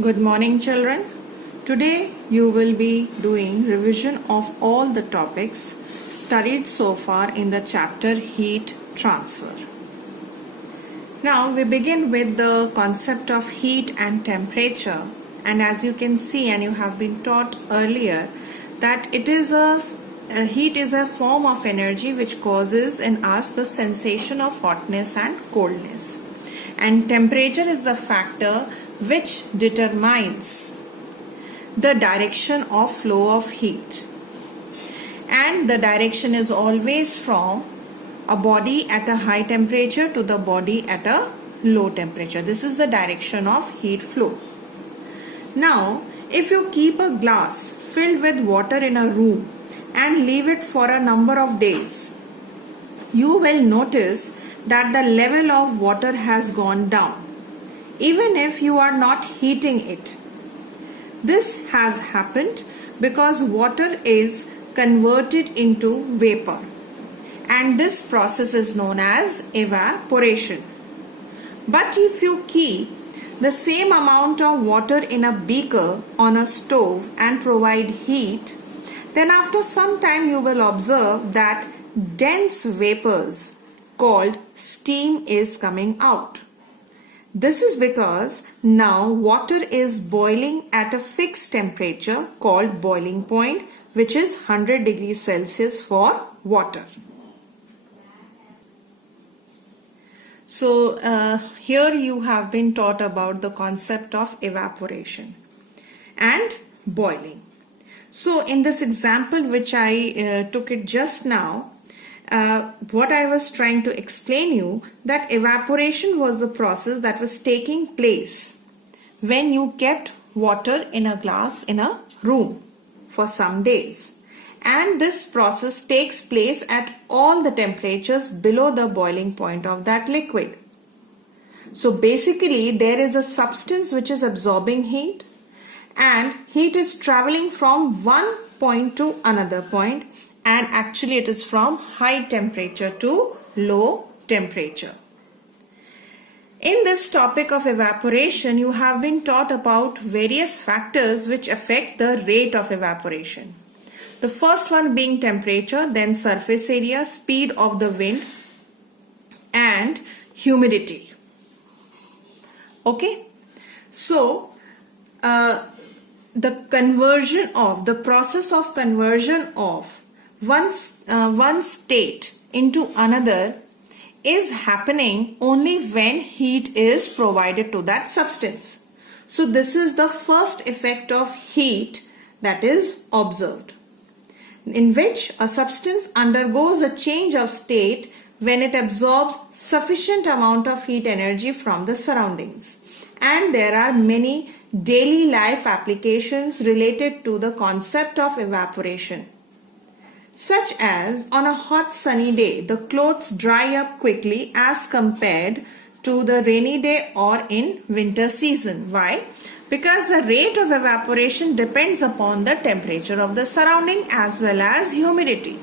Good morning, children. Today you will be doing revision of all the topics studied so far in the chapter Heat Transfer. Now we begin with the concept of heat and temperature, and as you can see and you have been taught earlier that heat is a form of energy which causes in us the sensation of hotness and coldness, and temperature is the factor which determines the direction of flow of heat, and the direction is always from a body at a high temperature to the body at a low temperature. This is the direction of heat flow. Now, if you keep a glass filled with water in a room and leave it for a number of days, you will notice that the level of water has gone down, even if you are not heating it. This has happened because water is converted into vapor, and this process is known as evaporation. But if you keep the same amount of water in a beaker on a stove and provide heat, then after some time you will observe that dense vapors called steam is coming out. This is because now water is boiling at a fixed temperature called boiling point, which is 100 degrees Celsius for water. So here you have been taught about the concept of evaporation and boiling. So in this example which I took it just now, what I was trying to explain you that evaporation was the process that was taking place when you kept water in a glass in a room for some days, and this process takes place at all the temperatures below the boiling point of that liquid. So basically there is a substance which is absorbing heat, and heat is traveling from one point to another point, and actually it is from high temperature to low temperature. In this topic of evaporation, you have been taught about various factors which affect the rate of evaporation. The first one being temperature, then surface area, speed of the wind, and humidity. Okay, so the process of conversion of one state into another is happening only when heat is provided to that substance. So this is the first effect of heat that is observed, in which a substance undergoes a change of state when it absorbs sufficient amount of heat energy from the surroundings. And there are many daily life applications related to the concept of evaporation, such as on a hot sunny day the clothes dry up quickly as compared to the rainy day or in winter season. Why? Because the rate of evaporation depends upon the temperature of the surrounding as well as humidity.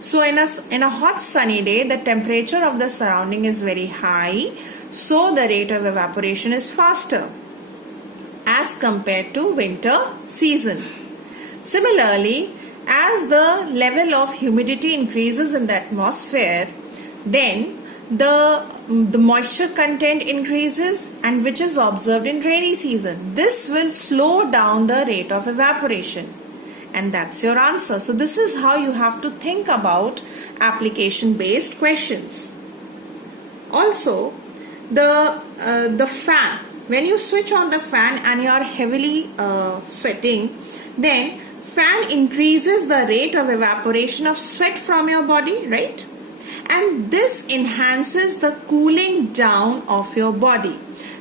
So in a hot sunny day the temperature of the surrounding is very high, so the rate of evaporation is faster as compared to winter season. Similarly, as the level of humidity increases in the atmosphere, then the moisture content increases, and which is observed in rainy season. This will slow down the rate of evaporation, and that's your answer. So this is how you have to think about application based questions. Also, the fan, when you switch on the fan and you are heavily sweating, then fan increases the rate of evaporation of sweat from your body, right? And this enhances the cooling down of your body.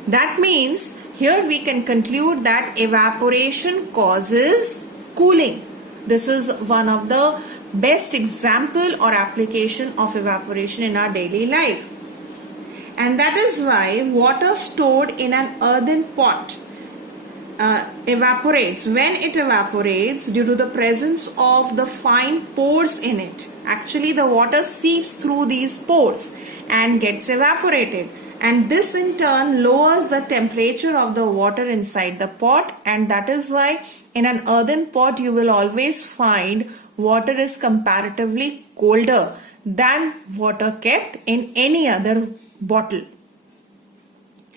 That means here we can conclude that evaporation causes cooling. This is one of the best example or application of evaporation in our daily life. And that is why water stored in an earthen pot evaporates. When it evaporates, due to the presence of the fine pores in it, actually the water seeps through these pores and gets evaporated, and this in turn lowers the temperature of the water inside the pot, and that is why in an earthen pot you will always find water is comparatively colder than water kept in any other bottle,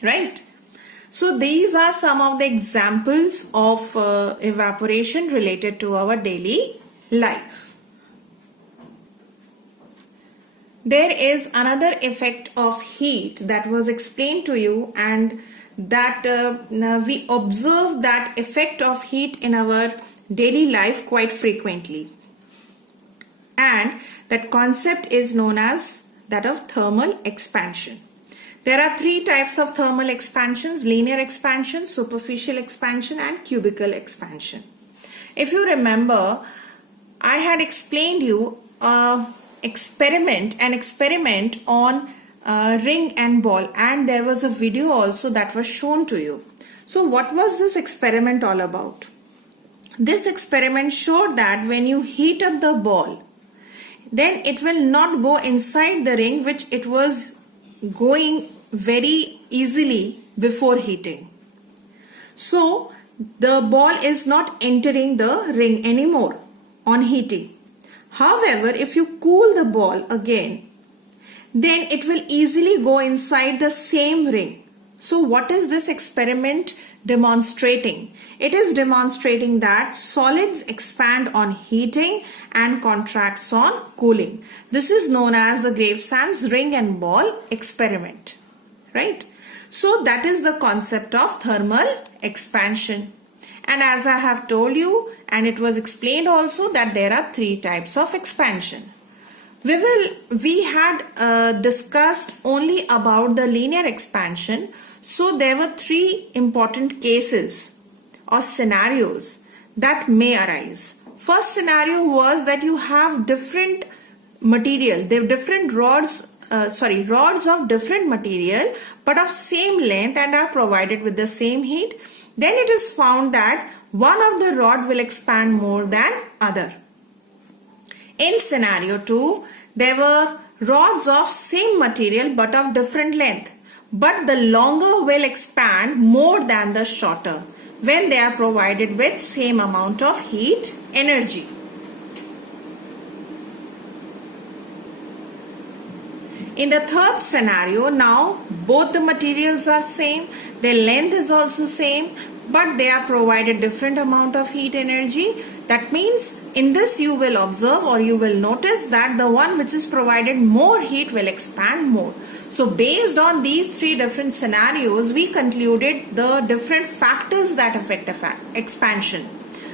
right? So these are some of the examples of evaporation related to our daily life. There is another effect of heat that was explained to you, and that we observe that effect of heat in our daily life quite frequently. And that concept is known as that of thermal expansion. There are three types of thermal expansions: linear expansion, superficial expansion, and cubical expansion. If you remember, I had explained you an experiment on ring and ball, and there was a video also that was shown to you. So what was this experiment all about? This experiment showed that when you heat up the ball, then it will not go inside the ring, which it was going very easily before heating. So the ball is not entering the ring anymore on heating. However, if you cool the ball again, then it will easily go inside the same ring. So what is this experiment demonstrating? It is demonstrating that solids expand on heating and contracts on cooling. This is known as the Gravesand's ring and ball experiment, right? So that is the concept of thermal expansion. And as I have told you, and it was explained also, that there are three types of expansion. We had discussed only about the linear expansion. So there were three important cases or scenarios that may arise. First scenario was that you have different material. They have different rods of different material but of same length and are provided with the same heat. Then it is found that one of the rod will expand more than other. In scenario 2, there were rods of same material but of different length, but the longer will expand more than the shorter when they are provided with same amount of heat energy. In the third scenario, now both the materials are same, their length is also same, but they are provided different amount of heat energy. That means in this you will observe or you will notice that the one which is provided more heat will expand more. So based on these three different scenarios, we concluded the different factors that affect expansion.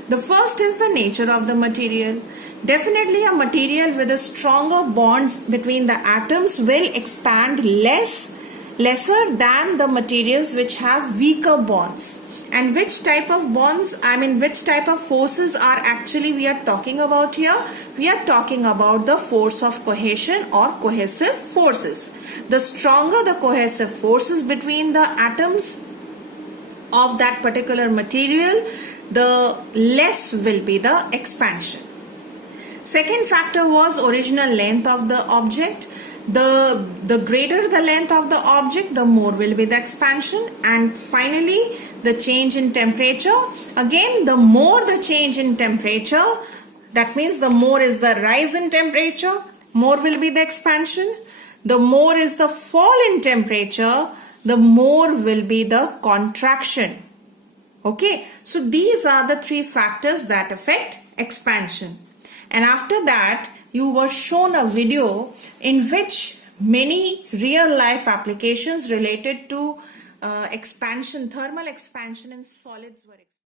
The first is the nature of the material. Definitely a material with a stronger bonds between the atoms will expand lesser than the materials which have weaker bonds. And which type of bonds, which type of forces are actually we are talking about here? We are talking about the force of cohesion or cohesive forces. The stronger the cohesive forces between the atoms of that particular material, the less will be the expansion. Second factor was original length of the object. The greater the length of the object, the more will be the expansion. And finally, the change in temperature. Again, the more the change in temperature, that means the more is the rise in temperature, more will be the expansion. The more is the fall in temperature, the more will be the contraction. Okay, so these are the three factors that affect expansion. And after that, you were shown a video in which many real life applications related to expansion, thermal expansion in solids were explained.